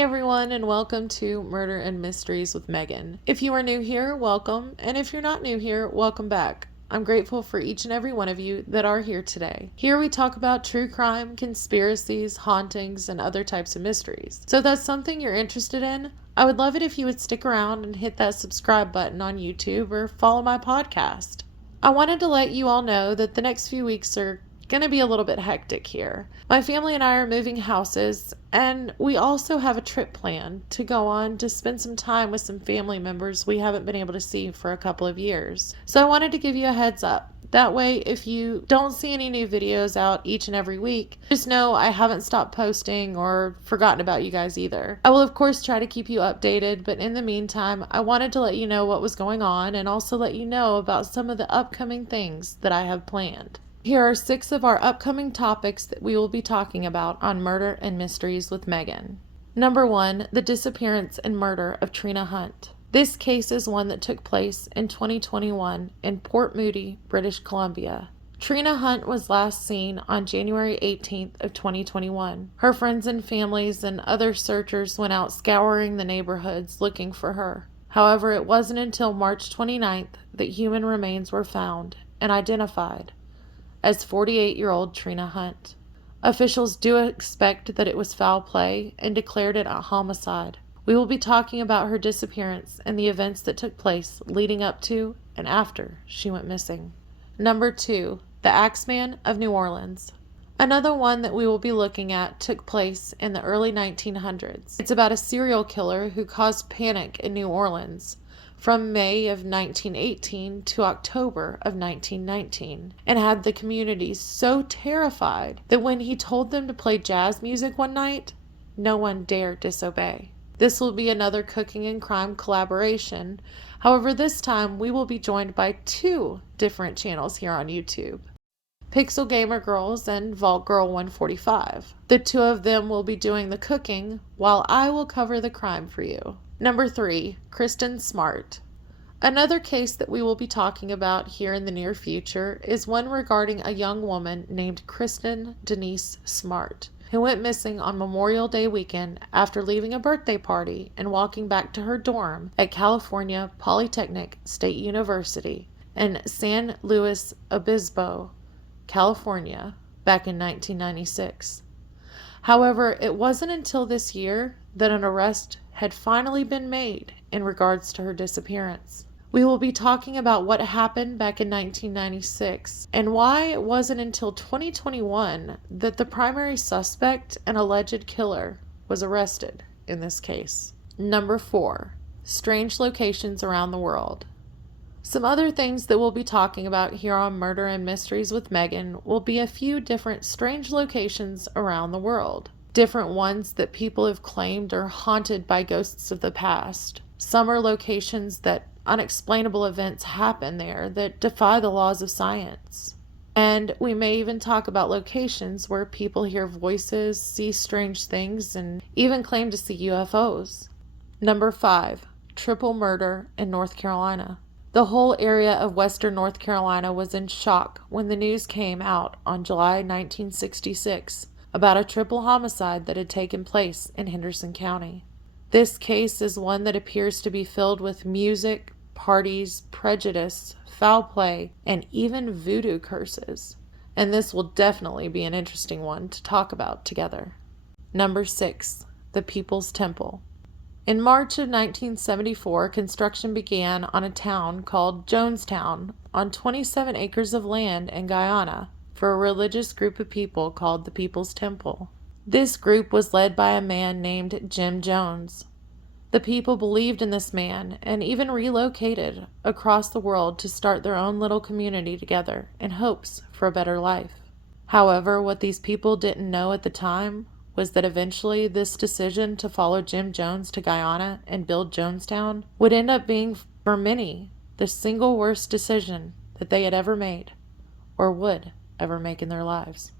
Hey everyone, and welcome to Murder and Mysteries with Megan. If you are new here, welcome, and if you're not new here, welcome back. I'm grateful for each and every one of you that are here today. Here we talk about true crime, conspiracies, hauntings, and other types of mysteries. So if that's something you're interested in, I would love it if you would stick around and hit that subscribe button on YouTube or follow my podcast. I wanted to let you all know that the next few weeks are going to be a little bit hectic here. My family and I are moving houses, and we also have a trip planned to go on to spend some time with some family members we haven't been able to see for a couple of years. So I wanted to give you a heads up. That way, if you don't see any new videos out each and every week, just know I haven't stopped posting or forgotten about you guys either. I will, of course, try to keep you updated, but in the meantime, I wanted to let you know what was going on and also let you know about some of the upcoming things that I have planned. Here are 6 of our upcoming topics that we will be talking about on Murder and Mysteries with Megan. Number 1, the disappearance and murder of Trina Hunt. This case is one that took place in 2021 in Port Moody, British Columbia. Trina Hunt was last seen on January 18th of 2021. Her friends and families and other searchers went out scouring the neighborhoods looking for her. However, it wasn't until March 29th that human remains were found and identified as 48-year-old Trina Hunt. Officials do expect that it was foul play and declared it a homicide. We will be talking about her disappearance and the events that took place leading up to and after she went missing. Number 2, the Axeman of New Orleans. Another one that we will be looking at took place in the early 1900s. It's about a serial killer who caused panic in New Orleans from May of 1918 to October of 1919, and had the community so terrified that when he told them to play jazz music one night, no one dared disobey. This will be another cooking and crime collaboration. However, this time we will be joined by 2 different channels here on YouTube. Pixel Gamer Girls and Vault Girl 145. The 2 of them will be doing the cooking while I will cover the crime for you. Number 3, Kristen Smart. Another case that we will be talking about here in the near future is one regarding a young woman named Kristen Denise Smart, who went missing on Memorial Day weekend after leaving a birthday party and walking back to her dorm at California Polytechnic State University in San Luis Obispo, California, back in 1996. However, it wasn't until this year that an arrest had finally been made in regards to her disappearance. We will be talking about what happened back in 1996 and why it wasn't until 2021 that the primary suspect and alleged killer was arrested in this case. Number 4, strange locations around the world. Some other things that we'll be talking about here on Murder and Mysteries with Megan will be a few different strange locations around the world. Different ones that people have claimed are haunted by ghosts of the past. Some are locations that unexplainable events happen there that defy the laws of science. And we may even talk about locations where people hear voices, see strange things, and even claim to see UFOs. Number 5, triple murder in North Carolina. The whole area of western North Carolina was in shock when the news came out on July 1966 about a triple homicide that had taken place in Henderson County. This case is one that appears to be filled with music, parties, prejudice, foul play, and even voodoo curses. And this will definitely be an interesting one to talk about together. Number 6, the People's Temple. In March of 1974, construction began on a town called Jonestown on 27 acres of land in Guyana for a religious group of people called the People's Temple. This group was led by a man named Jim Jones. The people believed in this man and even relocated across the world to start their own little community together in hopes for a better life. However, what these people didn't know at the time was that eventually this decision to follow Jim Jones to Guyana and build Jonestown would end up being, for many, the single worst decision that they had ever made or would ever make in their lives.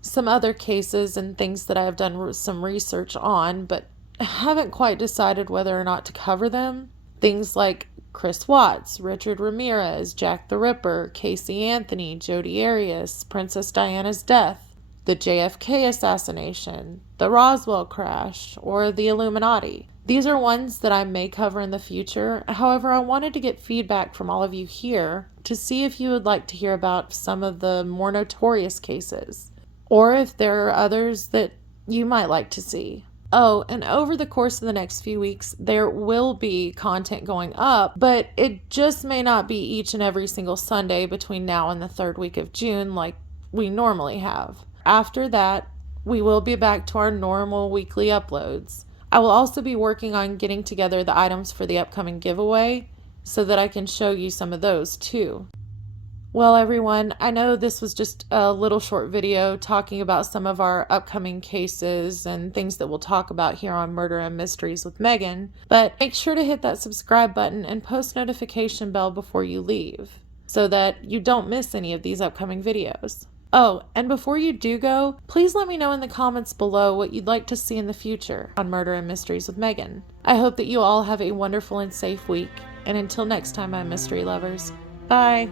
Some other cases and things that I have done some research on, but haven't quite decided whether or not to cover them. Things like Chris Watts, Richard Ramirez, Jack the Ripper, Casey Anthony, Jodi Arias, Princess Diana's death, the JFK assassination, the Roswell crash, or the Illuminati. These are ones that I may cover in the future. However, I wanted to get feedback from all of you here to see if you would like to hear about some of the more notorious cases, or if there are others that you might like to see. Oh, and over the course of the next few weeks, there will be content going up, but it just may not be each and every single Sunday between now and the third week of June like we normally have. After that, we will be back to our normal weekly uploads. I will also be working on getting together the items for the upcoming giveaway so that I can show you some of those too. Well, everyone, I know this was just a little short video talking about some of our upcoming cases and things that we'll talk about here on Murder and Mysteries with Megan, but make sure to hit that subscribe button and post notification bell before you leave so that you don't miss any of these upcoming videos. Oh, and before you do go, please let me know in the comments below what you'd like to see in the future on Murder and Mysteries with Megan. I hope that you all have a wonderful and safe week, and until next time, my mystery lovers, bye!